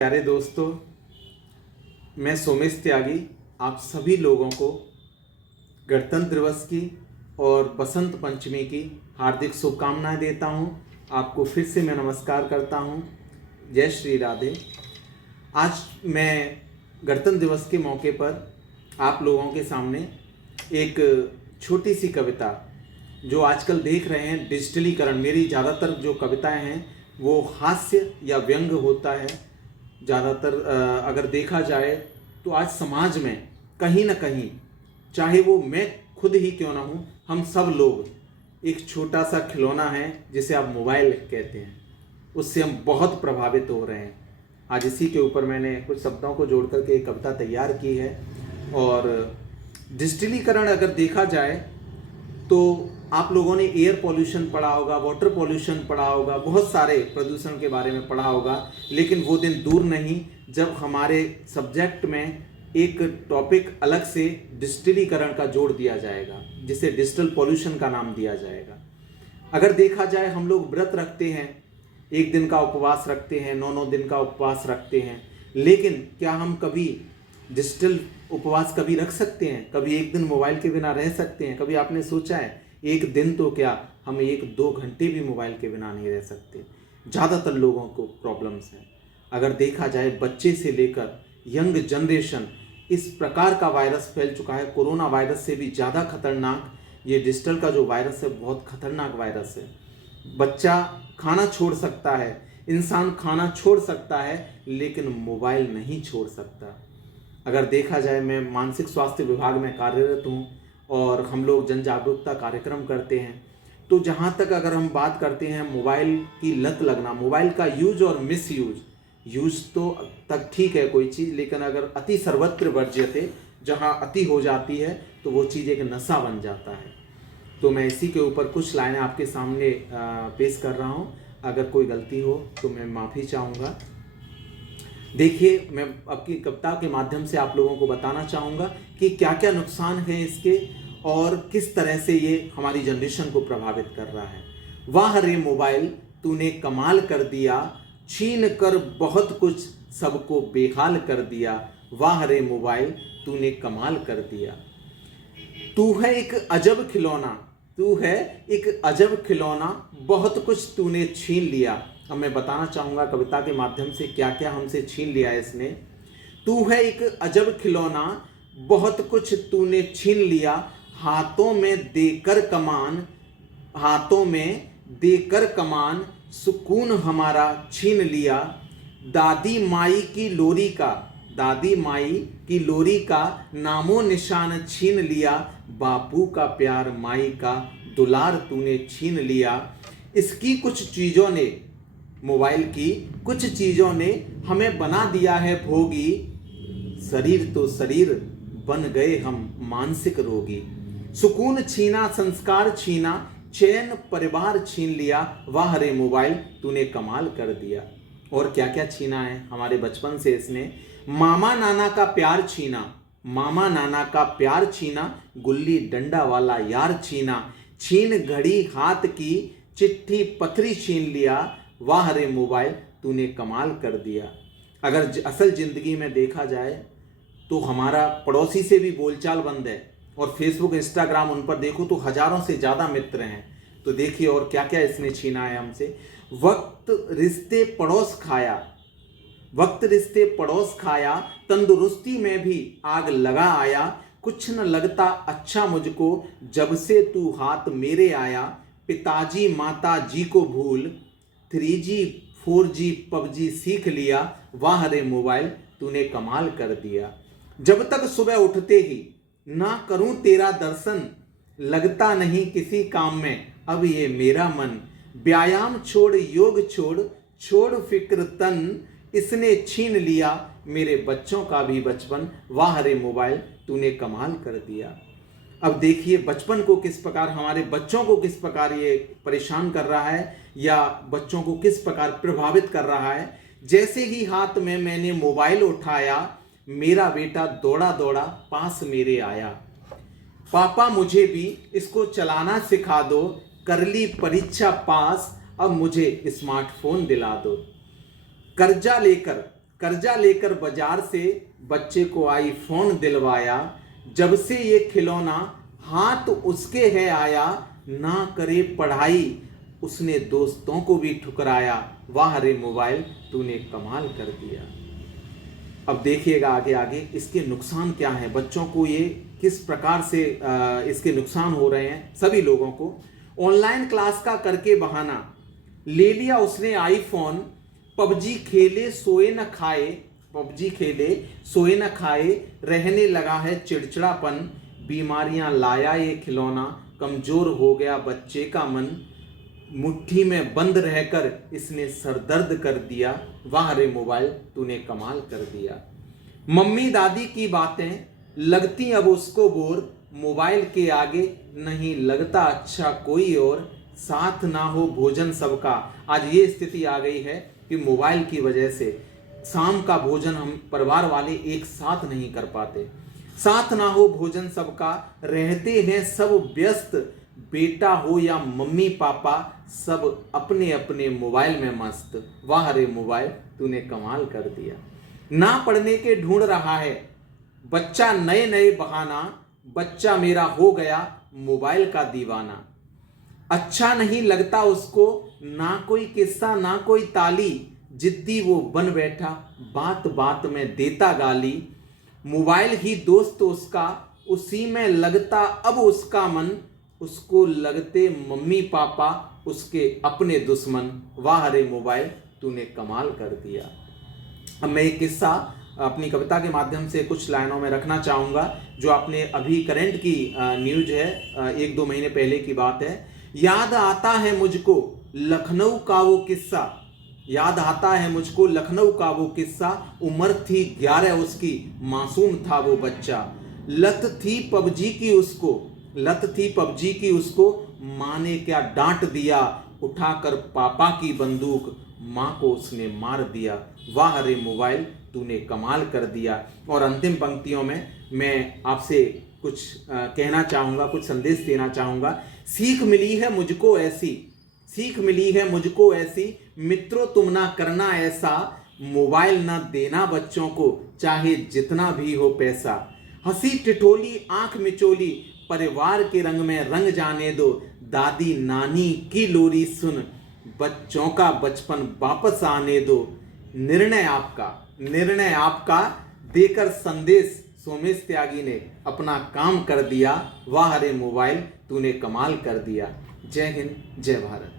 प्यारे दोस्तों, मैं सोमेश त्यागी आप सभी लोगों को गणतंत्र दिवस की और बसंत पंचमी की हार्दिक शुभकामनाएं देता हूं। आपको फिर से मैं नमस्कार करता हूं। जय श्री राधे। आज मैं गणतंत्र दिवस के मौके पर आप लोगों के सामने एक छोटी सी कविता, जो आजकल देख रहे हैं डिजिटलीकरण, मेरी ज़्यादातर जो कविताएं हैं वो हास्य या व्यंग होता है। ज़्यादातर अगर देखा जाए तो आज समाज में कहीं ना कहीं, चाहे वो मैं खुद ही क्यों ना हूँ, हम सब लोग एक छोटा सा खिलौना है जिसे आप मोबाइल कहते हैं, उससे हम बहुत प्रभावित हो रहे हैं। आज इसी के ऊपर मैंने कुछ शब्दों को जोड़ करके एक कविता तैयार की है। और डिजिटलीकरण अगर देखा जाए तो आप लोगों ने एयर पॉल्यूशन पढ़ा होगा, वाटर पॉल्यूशन पढ़ा होगा, बहुत सारे प्रदूषण के बारे में पढ़ा होगा, लेकिन वो दिन दूर नहीं जब हमारे सब्जेक्ट में एक टॉपिक अलग से डिजिटलीकरण का जोड़ दिया जाएगा, जिसे डिजिटल पॉल्यूशन का नाम दिया जाएगा। अगर देखा जाए, हम लोग व्रत रखते हैं, एक दिन का उपवास रखते हैं, 9 दिन का उपवास रखते हैं, लेकिन क्या हम कभी डिजिटल उपवास कभी रख सकते हैं? कभी एक दिन मोबाइल के बिना रह सकते हैं? कभी आपने सोचा है? एक दिन तो क्या, हम 1-2 घंटे भी मोबाइल के बिना नहीं रह सकते। ज़्यादातर लोगों को प्रॉब्लम्स हैं। अगर देखा जाए, बच्चे से लेकर यंग जनरेशन, इस प्रकार का वायरस फैल चुका है। कोरोना वायरस से भी ज़्यादा खतरनाक ये डिजिटल का जो वायरस है, बहुत खतरनाक वायरस है। बच्चा खाना छोड़ सकता है, इंसान खाना छोड़ सकता है, लेकिन मोबाइल नहीं छोड़ सकता। अगर देखा जाए, मैं मानसिक स्वास्थ्य विभाग में कार्यरत हूँ और हम लोग जन जागरूकता कार्यक्रम करते हैं। तो जहाँ तक अगर हम बात करते हैं मोबाइल की लत लगना, मोबाइल का यूज और मिस यूज तो तक ठीक है कोई चीज़, लेकिन अगर अति सर्वत्र वर्ज्यते, जहाँ अति हो जाती है तो वो चीज़ एक नशा बन जाता है। तो मैं इसी के ऊपर कुछ लाइनें आपके सामने पेश कर रहा हूँ। अगर कोई गलती हो तो मैं माफ़ी चाहूँगा। देखिए, मैं आपकी कविता के माध्यम से आप लोगों को बताना चाहूँगा कि क्या क्या नुकसान हैं इसके और किस तरह से ये हमारी जनरेशन को प्रभावित कर रहा है। वाह रे मोबाइल, तूने कमाल कर दिया, छीन कर बहुत कुछ सबको बेहाल कर दिया। वाह रे मोबाइल, तूने कमाल कर दिया। तू है एक अजब खिलौना, तू है एक अजब खिलौना, बहुत कुछ तूने छीन लिया। अब मैं बताना चाहूँगा कविता के माध्यम से क्या क्या हमसे छीन लिया है इसने। तू है एक अजब खिलौना, बहुत कुछ तूने छीन लिया। हाथों में देकर कमान, हाथों में देकर कमान, सुकून हमारा छीन लिया। दादी माई की लोरी का, दादी माई की लोरी का नामो निशान छीन लिया। बापू का प्यार, माई का दुलार तूने छीन लिया। इसकी कुछ चीज़ों ने, मोबाइल की कुछ चीज़ों ने हमें बना दिया है भोगी। शरीर तो शरीर बन गए हम मानसिक रोगी। सुकून छीना, संस्कार छीना, चैन परिवार छीन लिया। वाह रे मोबाइल, तूने कमाल कर दिया। और क्या क्या छीना है हमारे बचपन से इसने। मामा नाना का प्यार छीना, मामा नाना का प्यार छीना, गुल्ली डंडा वाला यार छीना। छीन घड़ी हाथ की, चिट्ठी पथरी छीन लिया। वाह रे मोबाइल, तूने कमाल कर दिया। अगर असल जिंदगी में देखा जाए तो हमारा पड़ोसी से भी बोलचाल बंद है, और फेसबुक इंस्टाग्राम उन पर देखो तो हजारों से ज़्यादा मित्र हैं। तो देखिए और क्या क्या इसने छीना है हमसे। वक्त रिश्ते पड़ोस खाया, वक्त रिश्ते पड़ोस खाया, तंदुरुस्ती में भी आग लगा आया। कुछ न लगता अच्छा मुझको, जब से तू हाथ मेरे आया। पिताजी माता जी को भूल, 3G 4G पबजी सीख लिया। वाह रे मोबाइल, तूने कमाल कर दिया। जब तक सुबह उठते ही ना करूं तेरा दर्शन, लगता नहीं किसी काम में अब ये मेरा मन। व्यायाम छोड़, योग छोड़, छोड़ फिक्र तन, इसने छीन लिया मेरे बच्चों का भी बचपन। वाह रे मोबाइल, तूने कमाल कर दिया। अब देखिए बचपन को किस प्रकार, हमारे बच्चों को किस प्रकार ये परेशान कर रहा है, या बच्चों को किस प्रकार प्रभावित कर रहा है। जैसे ही हाथ में मैंने मोबाइल उठाया, मेरा बेटा दौड़ा दौड़ा पास मेरे आया। पापा मुझे भी इसको चलाना सिखा दो, कर ली परीक्षा पास, अब मुझे स्मार्टफोन दिला दो। कर्जा लेकर कर्जा लेकर बाजार से बच्चे को आईफोन दिलवाया, जब से ये खिलौना हाथ उसके है आया, ना करे पढ़ाई उसने दोस्तों को भी ठुकराया, वाह रे मोबाइल तूने कमाल कर दिया। अब देखिएगा आगे आगे इसके नुकसान क्या हैं, बच्चों को ये किस प्रकार से इसके नुकसान हो रहे हैं सभी लोगों को। ऑनलाइन क्लास का करके बहाना ले लिया उसने आईफोन, पबजी खेले सोए न खाए, पबजी खेले सोए न खाए, रहने लगा है चिड़चिड़ापन, बीमारियां लाया ये खिलौना, कमजोर हो गया बच्चे का मन, मुट्ठी में बंद रहकर इसने सरदर्द कर दिया, वाह रे मोबाइल तूने कमाल कर दिया। मम्मी दादी की बातें लगती अब उसको बोर, मोबाइल के आगे नहीं लगता अच्छा कोई और, साथ ना हो भोजन सबका। आज ये स्थिति आ गई है कि मोबाइल की वजह से शाम का भोजन हम परिवार वाले एक साथ नहीं कर पाते। साथ ना हो भोजन सबका, रहते हैं सब व्यस्त, बेटा हो या मम्मी पापा सब अपने अपने मोबाइल में मस्त, वाह रे मोबाइल तूने कमाल कर दिया। ना पढ़ने के ढूंढ रहा है बच्चा नए नए बहाना, बच्चा मेरा हो गया मोबाइल का दीवाना। अच्छा नहीं लगता उसको ना कोई किस्सा ना कोई ताली, जिद्दी वो बन बैठा बात बात में देता गाली, मोबाइल ही दोस्त उसका उसी में लगता अब उसका मन, उसको लगते मम्मी पापा उसके अपने दुश्मन, वाह रे मोबाइल तूने कमाल कर दिया। अब मैं एक किस्सा अपनी कविता के माध्यम से कुछ लाइनों में रखना चाहूँगा, जो आपने अभी करंट की न्यूज है, 1-2 महीने पहले की बात है। याद आता है मुझको लखनऊ का वो किस्सा, याद आता है मुझको लखनऊ का वो किस्सा, उम्र थी 11 उसकी, मासूम था वो बच्चा, लत थी पबजी की उसको, लत थी पबजी की उसको, माँ ने क्या डांट दिया, उठाकर पापा की बंदूक माँ को उसने मार दिया, वाह रे मोबाइल तूने कमाल कर दिया। और अंतिम पंक्तियों में मैं आपसे कुछ कहना चाहूँगा, कुछ संदेश देना चाहूँगा। सीख मिली है मुझको ऐसी, सीख मिली है मुझको ऐसी, मित्रों तुम ना करना ऐसा, मोबाइल ना देना बच्चों को चाहे जितना भी हो पैसा, हंसी टिटोली आंख मिचोली परिवार के रंग में रंग जाने दो, दादी नानी की लोरी सुन बच्चों का बचपन वापस आने दो। निर्णय आपका, निर्णय आपका, देकर संदेश सोमेश त्यागी ने अपना काम कर दिया, वाह रे मोबाइल तूने कमाल कर दिया। जय हिंद जय भारत।